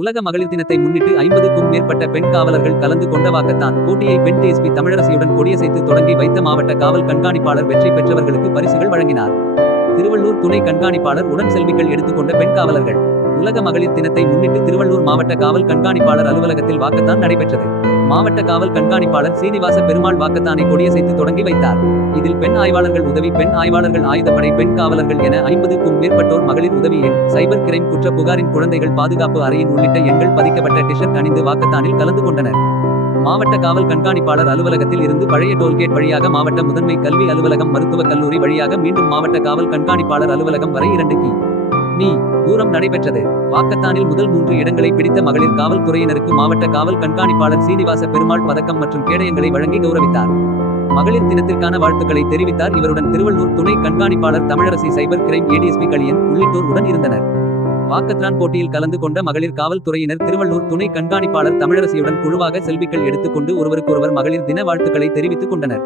உலக மகளிர் தினத்தை முன்னிட்டு 50க்கும் மேற்பட்ட பெண் காவலர்கள் கலந்து கொண்ட வாக்கத்தான் போட்டியை பெண் டிஎஸ்பி தமிழரசியுடன் கொடியசைத்து தொடங்கி வைத்த மாவட்ட காவல் கண்காணிப்பாளர் வெற்றி பெற்றவர்களுக்கு பரிசுகள் வழங்கினார். திருவள்ளூர் துணை கண்காணிப்பாளர் உடன் செல்விகள் எடுத்துக்கொண்ட பெண் காவலர்கள். உலக மகளிர் தினத்தை முன்னிட்டு திருவள்ளூர் மாவட்ட காவல் கண்காணிப்பாளர் அலுவலகத்தில் வாக்கத்தான் நடைபெற்றது. மாவட்ட காவல் கண்காணிப்பாளர் சீனிவாச பெருமாள் வாக்கத்தானை கொடியசைத்து தொடங்கி வைத்தார். இதில் பெண் ஆய்வாளர்கள் உதவி பெண் ஆய்வாளர்கள் ஆயுதப்படை பெண் காவலர்கள் என 50க்கும் மேற்பட்டோர் மகளிர் உதவி எண் சைபர் கிரைம் குற்ற புகாரின் குழந்தைகள் பாதுகாப்பு அறையின் உள்ளிட்ட எண்கள் பதிக்கப்பட்ட டிஷர்ட் அணிந்து வாக்கத்தானில் கலந்து கொண்டனர். மாவட்ட காவல் கண்காணிப்பாளர் அலுவலகத்தில் இருந்து பழைய டோல்கேட் வழியாக மாவட்ட முதன்மை கல்வி அலுவலகம் மருத்துவக் கல்லூரி வழியாக மீண்டும் மாவட்ட காவல் கண்காணிப்பாளர் அலுவலகம் வரை 2 கி.மீ. தூரம் நடைபெற்றது. வாக்கத்தானில் முதல் 3 இடங்களை பிடித்த மகளிர் காவல்துறையினருக்கு மாவட்ட காவல் கண்காணிப்பாளர் சீனிவாச பெருமாள் பதக்கம் மற்றும் கேடயங்களை வழங்கி கௌரவித்தார். மகளிர் தினத்திற்கான வாழ்த்துக்களை தெரிவித்தார். இவருடன் திருவள்ளூர் துணை கண்காணிப்பாளர் தமிழரசி சைபர் கிரைம் ஏடிஎஸ்பி களியன் உள்ளிட்டோர் உடன் இருந்தனர். வாக்கத்தான் போட்டியில் கலந்து கொண்ட மகளிர் காவல்துறையினர் திருவள்ளூர் துணை கண்காணிப்பாளர் தமிழரசியுடன் குழுவாக செல்விகள் எடுத்துக்கொண்டு ஒருவருக்கொருவர் மகளிர் தின வாழ்த்துக்களை தெரிவித்துக் கொண்டனர்.